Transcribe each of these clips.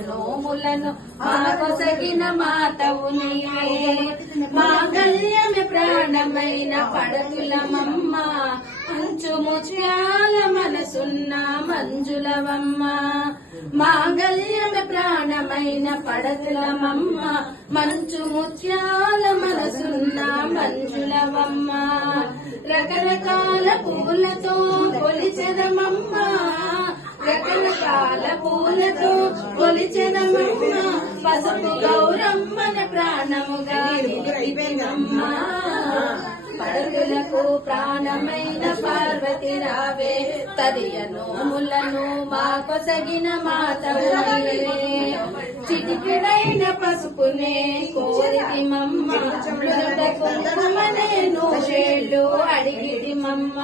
నోములను మాకొసగిన మాతవు నీవే మాంగళ్యమే ప్రాణమైన పడతులమమ్మ మంచు ముత్యాల మనసున్న మంజులవమ్మ మాంగళ్యమే ప్రాణమైన పడతులమమ్మ మంచు ముత్యాల మనసున్న మంజులవమ్మ రకరకాల పూలతో కొలిచెదమమ్మ రకరకాల పూలతో కొలిచెదమమ్మ పసుపు గౌరమ్మన ప్రాణముగా నిలిపినమ్మ పడతులకు ప్రాణమైన పార్వతి రావే తదియ నోములను మాకొసగిన మాతవులే చిటికెడైన పసుపునే కోరితిమమ్మ కుంకుమనే నూరేళ్ళు అడిగితిమమ్మ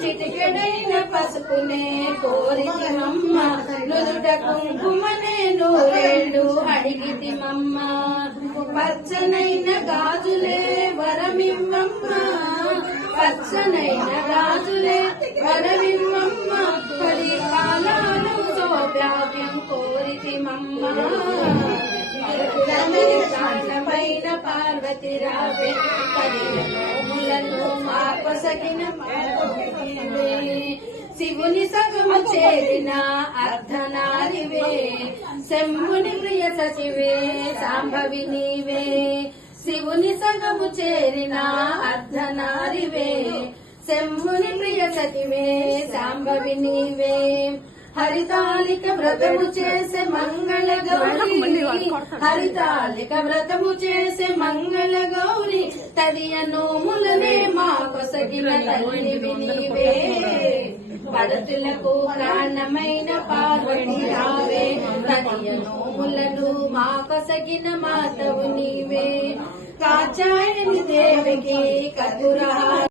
చిటికెడైన పసుపునే కోరితిమమ్మ నుదుట కుంకుమనే నూరేళ్ళు అడిగితిమమ్మ పచ్చనైన గాజులే వరమిమ్మమ్మ పచ్చనైన గాజులే వరమిమ్మమ్మ పది కాలాలు సౌభాగ్యం కోరితిమమ్మ ప్రాణమైన పార్వతి రావే నోములను మాకొసగిన శివుని సగము చేరిన అర్ధనారివే శంభుని ప్రియ సచివే సాంభవి నీవే శివుని సగము చేరిన అర్ధనారివే శంభుని ప్రియ సచివే సాంభవి నీవే హరితాళిక వ్రతము చేసే మంగళ గౌరి హరితాళిక వ్రతము చేసే మంగళ గౌరి తదియ నోములనే మాకొసగిన తల్లివి నీవే పడతులకు ప్రాణమైన పార్వతి రావే తదియ నోములను మాకొసగిన మాతవు నీవే కాచాయని దేవికి కర్పూర